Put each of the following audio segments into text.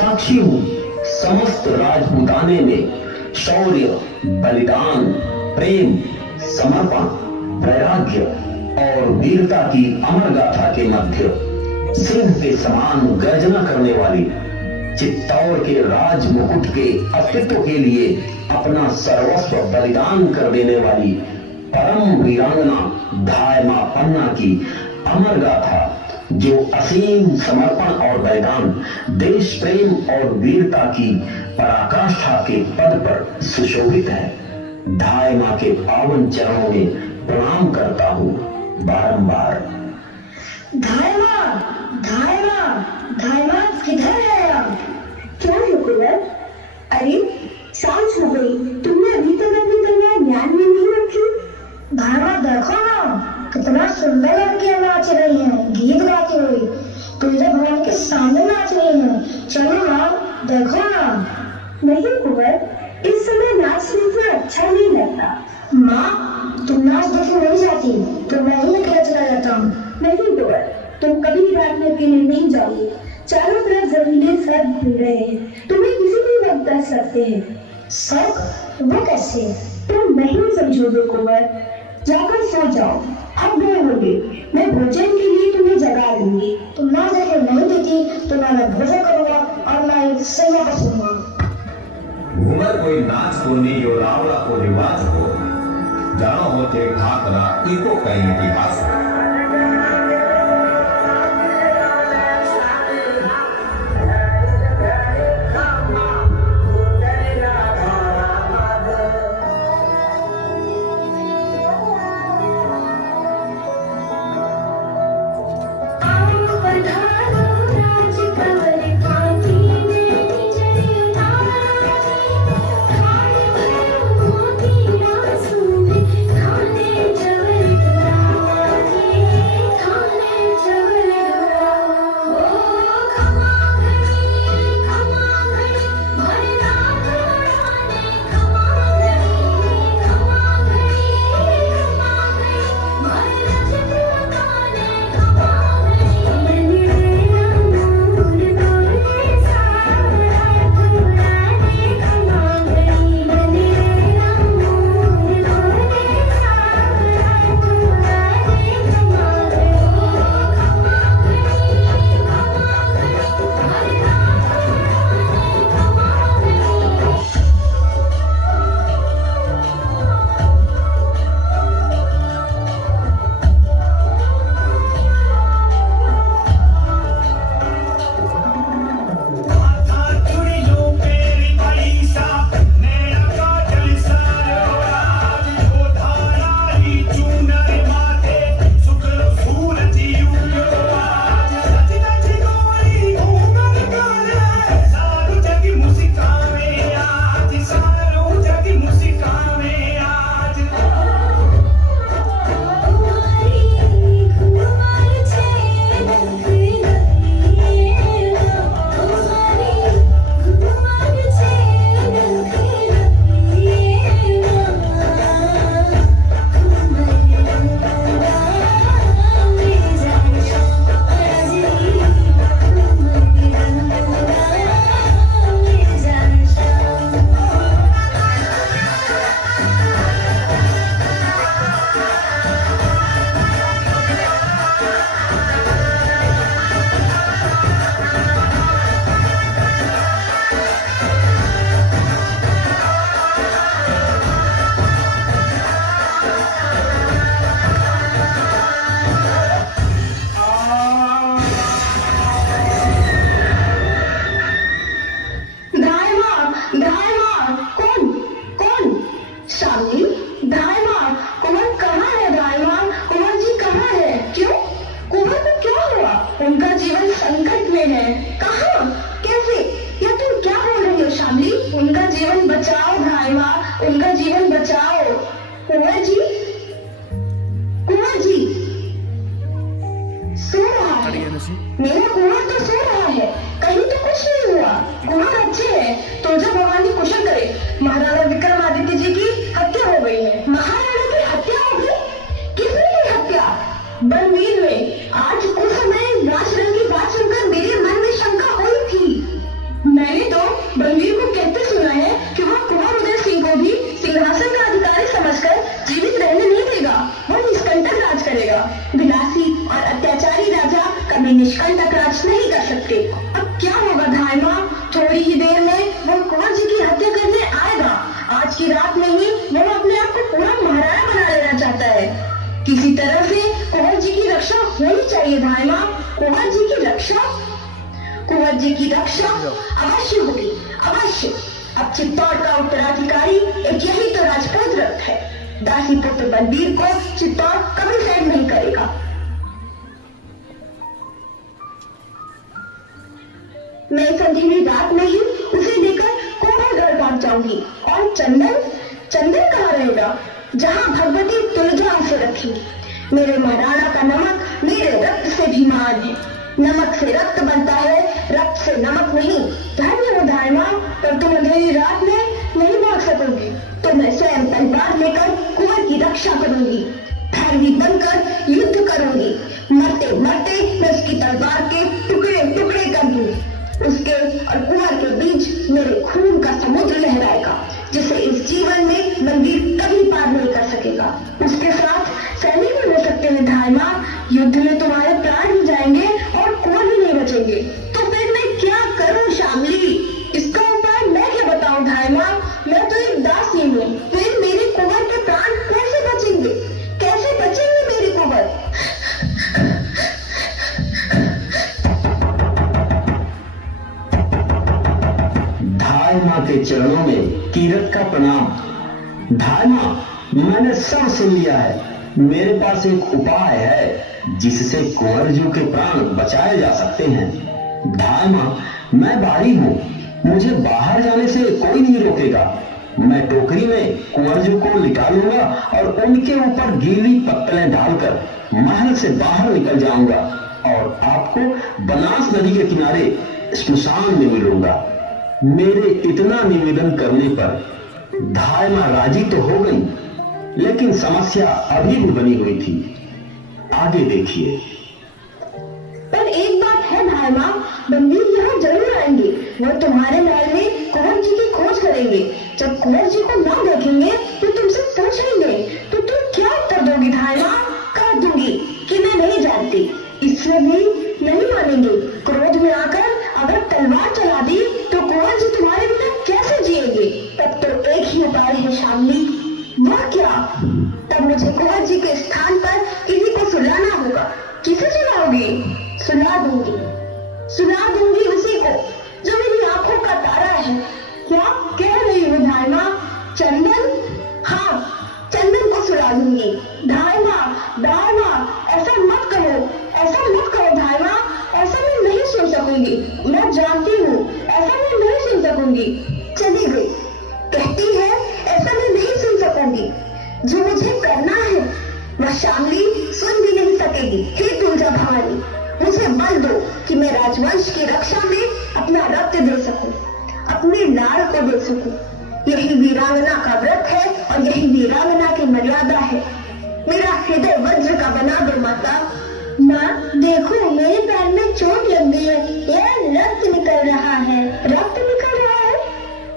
साक्षी हूँ समस्त राजपूताने में शौर्य, बलिदान, प्रेम, समर्पण, वैराग्य और वीरता की अमर गाथा के मध्य सिंह के समान गर्जना करने वाली, चित्तौड़ के राज मुकुट के अस्तित्व के लिए अपना सर्वस्व बलिदान कर देने वाली परम वीरांगना धाय मां पन्ना की अमर गाथा, जो असीम समर्पण और बलिदान, देश प्रेम और वीरता की पराकाष्ठा के पद पर सुशोभित है। धाय मां के पावन चरणों में प्रणाम करता हूँ बारंबार। धाय मां, धाय मां, धाय मां किधर है आप? क्या है कुंवर? अरे सांझ हो गई, तुमने अभी तक अपनी तलवार म्यान में नहीं रखी। धाय मां देखो ना, कितना सुंदर लड़कियां नाच रही हैं, गीत गाती हुई तुलसी भगवान के सामने नाच रही हैं। चलो ना, देखो ना। नहीं कुंवर, इस समय नाच देखना अच्छा नहीं लगता। माँ, तुम नाच देखने नहीं जाती तो मैं ही अकेला चला जाता हूँ। नहीं कुंवर, तुम कभी रात में अकेले नहीं जाओगे। चारों तरफ जमीने सब घूम रहे हैं, तुम्हें किसी भी वक्त दस सकते हैं। सब? वो कैसे? तुम नहीं समझोगे कुंवर। जाकर सो जाओ, अब गए होंगे। मैं भोजन के लिए तुम्हें जगा दूंगी। तुम नाच देखने नहीं देती तो ना मैं भोजन करूंगा और ना ही सैया बसूंगा। घूमर कोई नाच को नहीं और रावड़ा को रिवाज हो, जानो होते खातरा इको कई इतिहास हो। मेरा कुंवर तो सो रहा है, कहीं तो कुछ नहीं हुआ। कुंवर अच्छे है तो जब भगवान की कुशल करे। महाराणा विक्रमादित्य जी की हत्या हो गई है। महाराणा की हत्या हो गई? किसने की हत्या? बनवीर में। आज उस समय राजरंग की बात सुनकर मेरे मन में शंका हुई थी। जी की रक्षा अवश्य होगी, अवश्य। अब चित्तौड़ का उत्तराधिकारी एक यही तो राजपूत रथ है। दासी पुत्र बलबीर को चित्तौड़ कभी सैन नहीं करेगा। मैं इस अंधेरी रात में ही उसे लेकर कोहरगढ़ पहुंच जाऊंगी। और चंदन, चंदन कहाँ रहेगा जहाँ भगवती तुलजा उसे रखी। मेरे महाराणा का नमक मेरे रक्त से भी महान है। नमक से रक्त बनता है, रक्त से नमक नहीं। धन्य हो धाय माँ, पर तुम अंधेरी रात में नहीं भाग सकोगी। तो मैं स्वयं तलवार लेकर कुंवर की रक्षा करूंगी, भैरवी बनकर युद्ध करूंगी। मरते मरते मैं उसकी तलवार के टुकड़े टुकड़े कर दूंगी। उसके और कुंवर के बीच मेरे खून का समुद्र लहराएगा, जिसे इस जीवन में बलबीर कभी पार नहीं कर सकेगा। उसके साथ सैनिक भी हो सकते हैं धाय माँ, युद्ध में तुम्हारे प्राण ही जाएंगे और कुंवर भी नहीं बचेंगे। तो फिर मैं क्या करूं शामली? इसका उपाय मैं क्या बताऊं धाय माँ? मैं तो एक दासी हूँ। फिर मेरे कुंवर के प्राण कैसे बचेंगे? कैसे बचेंगे मेरे कुंवर? धाय माँ के चरणों में कीरत का प्रणाम। धाय माँ, मैंने सब सुन लिया है। मेरे पास एक उपाय है जिससे कुंवर जी के प्राण बचाए जा सकते हैं। धाय माँ, मैं बाहरी हूँ, मुझे बाहर जाने से कोई नहीं रोकेगा। मैं टोकरी में कुंवर जी को निकालूंगा और उनके ऊपर गीली पत्तलें डालकर महल से बाहर निकल जाऊंगा और आपको बनास नदी के किनारे श्मशान में मिलूंगा। मेरे इतना निवेदन करने पर धाय माँ राजी तो हो गई, लेकिन समस्या अभी भी बनी हुई थी। आगे देखिए। पर एक बात है धाय माँ, बलबीर यहाँ जरूर आएंगे। वो तुम्हारे महल में कुंवर जी की खोज करेंगे। जब कुंवर जी को ना देखेंगे तो तुमसे पूछेंगे, तो तुम क्या उत्तर दोगी धाय माँ? कह दूंगी कि मैं नहीं जानती। इससे भी नहीं मानेंगे। क्रोध में आकर अगर तलवार चला दी तो कुंवर जी तुम्हारे बिना कैसे जिएंगे? तब तो एक ही उपाय है शामली। वह क्या? तब मुझे कुंवर जी के स्थान पर किसी को सुलाना होगा। किसे सुलाओगी? सुला दूंगी उसी को जो मेरी आंखों का तारा है। क्या कह रही हो धाय माँ? चंदन? हाँ, चंदन को सुला दूंगी। धाय माँ, ऐसा मत करो धाय माँ। ऐसा मैं नहीं सुन सकूंगी। मैं जानती हूँ ऐसा मैं नहीं सुन सकूंगी। चली गई। कहती है ऐसा मैं नहीं सुन सकूंगी। जो मुझे करना है वह शामली सुन भी नहीं सकेगी। हे तुलजा भवानी, मुझे बल दो कि मैं राजवंश की रक्षा में अपना रक्त दे सकूं, अपने लाल को दे सकूं। यही वीरांगना का व्रत है और यही वीरांगना की मर्यादा है। मेरा हृदय वज्र का बना दो माता। माँ देखो, मेरे पैर में चोट लग गई है। यह रक्त निकल रहा है। रक्त निकल रहा है?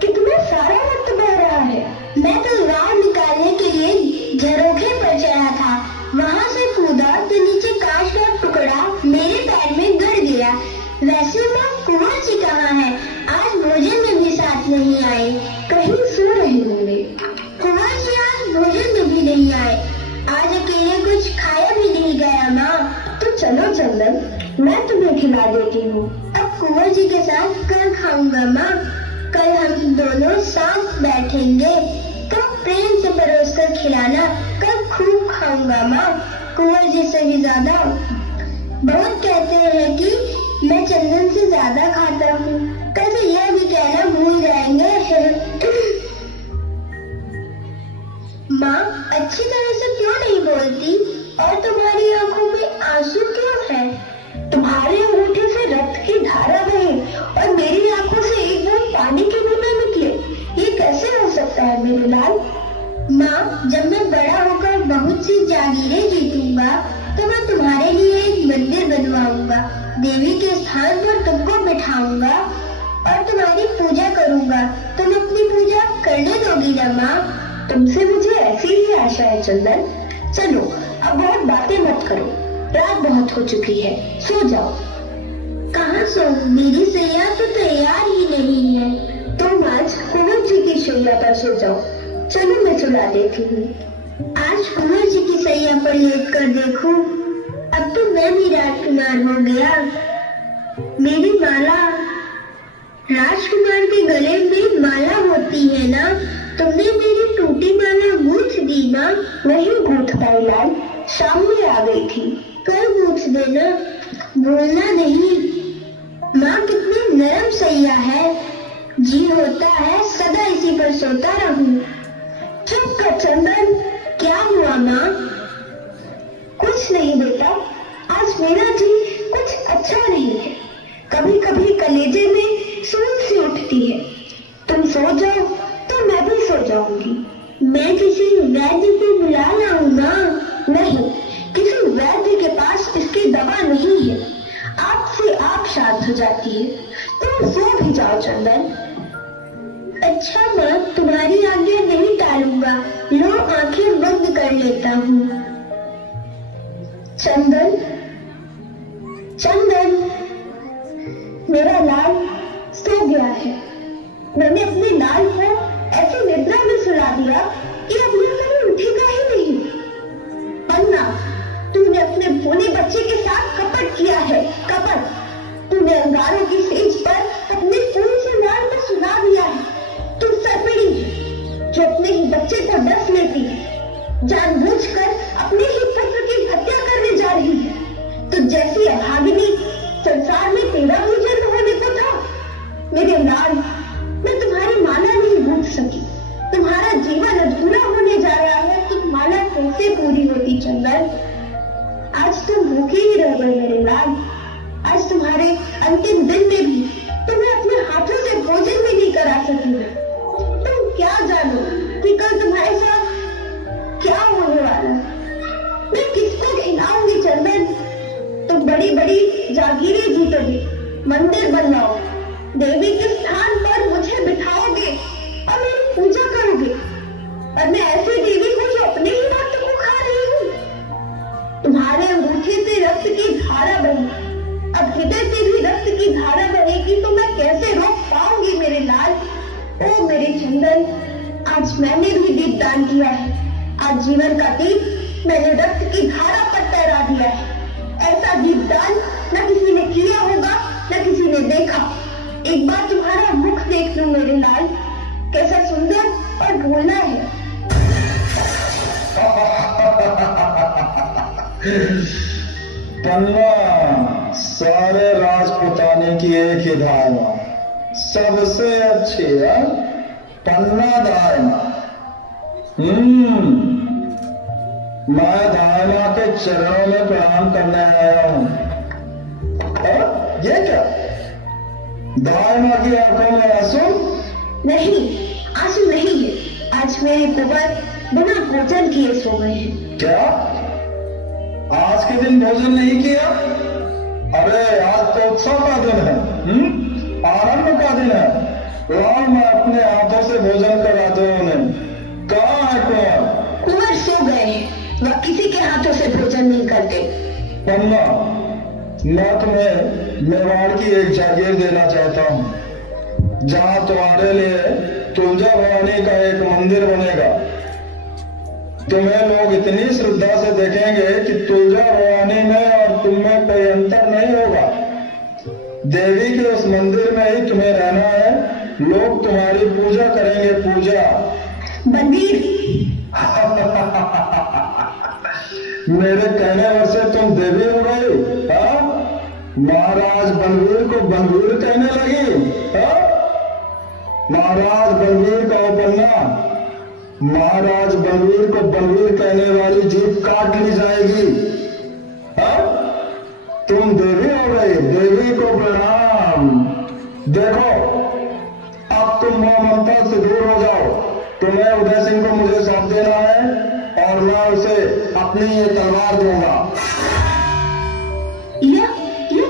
कितना सारा रक्त बह रहा है। मैं तलवार निकालने के लिए झरोखे पर चढ़ा था, वहाँ से कूदा तो नीचे कांच का टुकड़ा मेरे पैर में गड़ गया। वैसे माँ, कुंवर जी कहाँ है? आज भोजन में भी साथ नहीं आए, कहीं सो रहे होंगे। कुंवर जी आज भोजन में भी नहीं आए। आज अकेले कुछ खाया भी नहीं गया माँ। तो चलो चंदन, मैं तुम्हें खिला देती हूँ। अब कुंवर जी के साथ कल खाऊंगा माँ। कल हम दोनों साथ बैठेंगे तो प्रेम से परोस कर खिलाना। कल खूब खाऊंगा माँ, कुंवर जी से भी ज्यादा। बहुत कहते हैं कि मैं चंदन से ज्यादा खाता हूँ। कल से यह भी कहना भूल जाएंगे। माँ अच्छी तरह से क्यों नहीं बोलती? और तुम्हारी आंखों में आंसू क्यों है? तुम्हारे अंगूठे से रक्त की धारा बहे और मेरी आंखों से एक बूंद पानी की भी न निकले। ये कैसे हो सकता है मेरे लाल? माँ, जब मैं बड़ा होकर बहुत सी जागीरें जीतूंगा तो मैं तुम्हारे लिए एक मंदिर बनवाऊंगा। देवी के स्थान पर तुमको बिठाऊंगा और तुम्हारी पूजा करूंगा। तुम अपनी पूजा करने दोगी ना माँ? तुमसे मुझे ऐसी ही आशा है चंदन। चलो अब बहुत बातें मत करो, रात बहुत हो चुकी है, सो जाओ। कहाँ सो? मेरी सैया तो तैयार ही नहीं है। तुम आज कुंवर जी की शैया पर सो जाओ। चलो मैं सुला देती हूँ। आज कुंवर जी की सैया पर लेट कर देखूं। अब तो मैं भी राजकुमार हो गया। मेरी माला राजकुमार के गले में माला होती है ना, तुमने मेरी टूटी माला गूंथ दी ना? नहीं गूंथ पाई लाल, शाम में आ गई थी। कल गूंथ देना, भूलना नहीं। माँ कितनी नरम सैया है, जी होता है सदा इसी पर सोता रहूं। चुप कर चंदन, क्या हुआ माँ? कुछ नहीं बेटा, आज मेरा जी कुछ अच्छा नहीं है। कभी कभी कलेजे में सूज सी उठती है। तुम सो जाओ तो मैं भी सो जाऊंगी। मैं किसी वैद्य को बुला लाऊं माँ? नहीं, किसी वैद्य के पास इसकी दवा नहीं है, आपसे आप शांत हो जाती है। तुम सो भी जाओ चंदन। अच्छा माँ, तुम्हारी आज्ञा नहीं टालूंगा, लो आंखें बंद कर लेता हूँ। चंदन, चंदन, मेरा लाल सो गया है। मैंने अपने लाल को ऐसी निद्रा में सुला दिया कि अब यह कभी उठेगा ही नहीं। पन्ना, तूने अपने भोले बच्चे के साथ कपट किया है, कपट। तूने अंगारों की सेज पर अपने फूल से लाल को सुला दिया है। तू सरपड़ी है जो अपने ही बच्चे को डस लेती है, जानबूझकर अपने ही पुत्र की हत्या करने जा रही है। तो जैसी अभागिनी संसार में तेरा भी जन्म होने को था। मेरे लाल, मैं तुम्हारी माला नहीं गूंथ सकी। तुम्हारा जीवन अधूरा होने जा रहा है, तो माला कैसे पूरी होती चंदन? आज तुम भूखे ही रह गए मेरे लाल। आज तुम्हारे अंतिम दिन में भी तुम्हें अपने हाथों से भोजन भी नहीं करा सकी मैं। तुम क्या जानो कि कल तुम्हारे साथ क्या होने वाला है? मैं किसको खिलाऊंगी चंदन? तुम बड़ी बड़ी जागीरें जीतोगे, मंदिर बनवाओ, देवी के स्थान पर मुझे बिठाओगे और मेरी पूजा करोगे। और मैं ऐसी देवी हूँ जो अपने ही रक्त को खा रही हूँ। तुम्हारे अंगूठे से रक्त की धारा बनी, अब हृदय से भी रक्त की धारा बनेगी, तो मैं कैसे रोक पाऊंगी मेरे लाल? ओ मेरे चंदन, आज मैंने भी दीपदान किया है। आज जीवन का दीप मैंने रक्त की धारा पर तैरा दिया है। ऐसा दीपदान न किसी ने किया होगा, न किसी ने देखा। एक बार तुम्हारा मुख देख लूं मेरे लाल, कैसा सुंदर और भोला है। पन्ना, सारे राजपुताने की एक ही धारणा, सबसे अच्छी है पन्ना धारणा। मैं धारणा के चरणों में प्रणाम करने आया हूं। ये क्या? धारणा की आंखों में आंसू? नहीं, आंसू नहीं है। आज मेरे कुंवर बिना भोजन किए सो गए हैं। क्या आज के दिन भोजन नहीं किया? अरे आज तो उत्सव का दिन है, आनंद का दिन है। लाओ, मैं अपने हाथों से भोजन करा दूं उन्हें। कहाँ है कुंवर? कुंवर सो गए हैं, वह किसी के हाथों से भोजन नहीं करते। पन्ना, मैं तुम्हें मेवाड़ की एक जागीर देना चाहता हूँ, जहाँ तुम्हारे लिए तुलजा भवानी का एक मंदिर बनेगा। तुम्हें लोग इतनी श्रद्धा से देखेंगे कि तुलजा भवानी में और तुम में कोई अंतर नहीं होगा। देवी के उस मंदिर में ही तुम्हें रहना है। लोग तुम्हारी पूजा करेंगे, पूजा। बंदीर, मेरे कहने पर से तुम देवी हो गई? महाराज बलवीर को बलवीर कहने लगी? महाराज बलवीर का पन्ना, महाराज बलवीर को बलवीर कहने वाली जीभ काट ली जाएगी। तुम देवी हो गई, देवी को प्रणाम। देखो, अब तुम मोह ममता से दूर हो जाओ। तुम्हें उदय सिंह को मुझे सौंप देना है और मैं उसे अपनी ये तलवार दूंगा। यह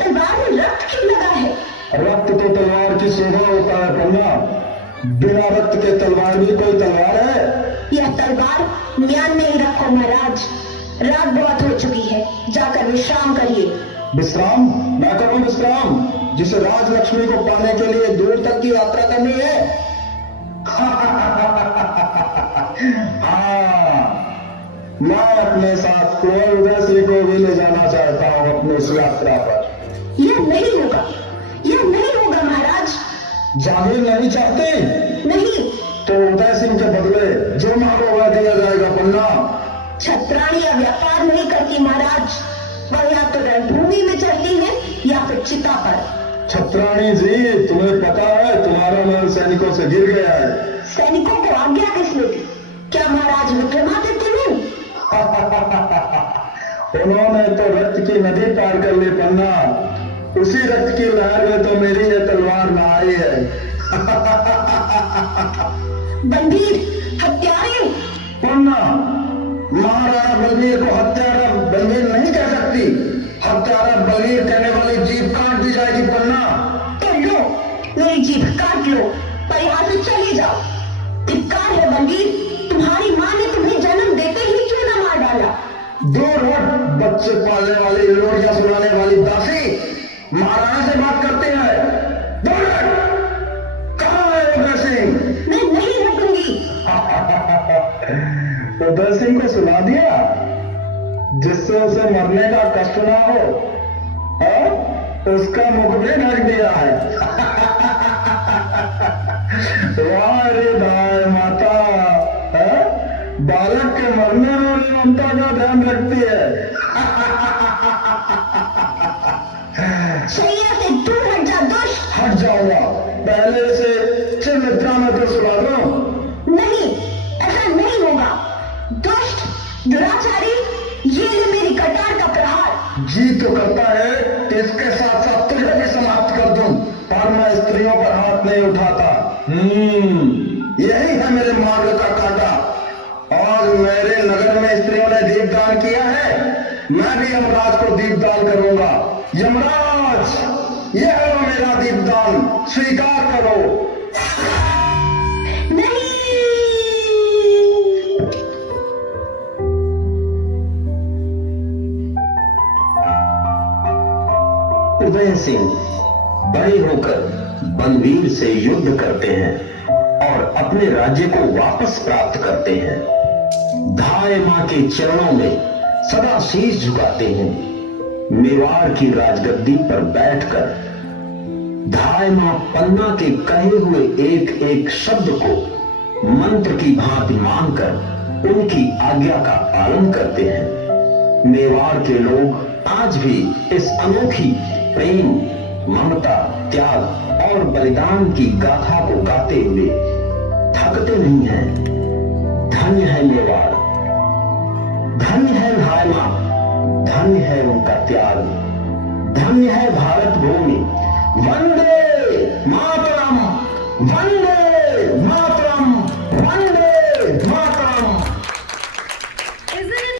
तलवार में रक्त क्यों लगा है? रक्त तो तलवार की शोभा होता है पन्ना, बिना रक्त के तलवार भी कोई तलवार है? यह तलवार म्यान में ही रखो महाराज, रात बहुत हो चुकी है, जाकर विश्राम करिए। विश्राम? मैं करूं विश्राम, जिसे राजलक्ष्मी को पाने के लिए दूर तक की यात्रा करनी है? हाँ, मैं अपने साथ कुंवर उदय सिंह को भी ले जाना चाहता हूँ अपनी इस यात्रा पर। यह नहीं होगा, यह नहीं होगा महाराज। जागीर नहीं चाहती नहीं। तो उदय सिंह के बदले जो मांगोगा दिया जाएगा पन्ना। छत्राणी या व्यापार नहीं करती महाराज, वह या तो रणभूमि में चलती है या फिर चिता पर। छत्राणी जी, तुम्हें पता है तुम्हारा महल सैनिकों से गिर गया है। सैनिकों को आज्ञा किसने दी? क्या महाराज विक्रमादित्य ने? उन्होंने तो रक्त की नदी पार कर ली पन्ना, उसी रक्त की लहर में तो मेरी ये तलवार नहाई है। बंदीर, हत्यारे। पन्ना, महाराणा बलवीर को हत्यारा बलवीर नहीं कह सकती। हत्यारा बलवीर कहने वाली जीभ काट दी जाएगी पन्ना। तो लो, मेरी जीभ काट लो, पर यहाँ से चले जाओ। धिक्कार है बंदीर, तुम्हारी माँ ने तुम्हें जन्म देते ही क्यों न मार डाला? दूर हट, बच्चे पालने वाली, लोरियां सुनाने वाली दासी, महाराणा से बात करते हैं। दूर हट। कहाँ है उदय सिंह? मैं नहीं रुकूंगी। उदय सिंह को सुना दिया, जिससे उसे मरने का कष्ट ना हो। हाँ? उसका मुख भी ढक दिया है। वाह रे दाई माता, हाँ? बालक के मरने में भी ममता का ध्यान रखती है। शैया से दूर हट जा दुष्ट। हट जाऊंगा, पहले से चिन्मित्रा में तो सुना दो। नहीं, ऐसा नहीं होगा। दुष्ट, दुराचारी, ये ले मेरी कटार का प्रहार। जी तो करता है कि इसके साथ साथ तुझे भी समाप्त कर दूं, पर मैं स्त्रियों पर हाथ नहीं उठाता। यही है मेरे मार्ग का कांटा। आज मेरे नगर में स्त्रियों ने दीपदान किया है, मैं भी यमराज को दीपदान करूंगा। यमराज, यह है मेरा दीपदान, स्वीकार करो। नहीं। उदय सिंह बड़े होकर बलवीर से युद्ध करते हैं और अपने राज्य को वापस प्राप्त करते हैं। धाय मां के चरणों में सदा शीश झुकाते हैं। मेवाड़ की राजगद्दी पर बैठकर धाय मां पन्ना के कहे हुए एक एक शब्द को मंत्र की भांति मानकर उनकी आज्ञा का पालन करते हैं। मेवाड़ के लोग आज भी इस अनोखी प्रेम, ममता, त्याग और बलिदान की गाथा को गाते हुए थकते नहीं हैं। धन्य है मेवाड़, धन्य है धाय मां, धन्य है उनका त्याग, धन्य है भारत भूमि।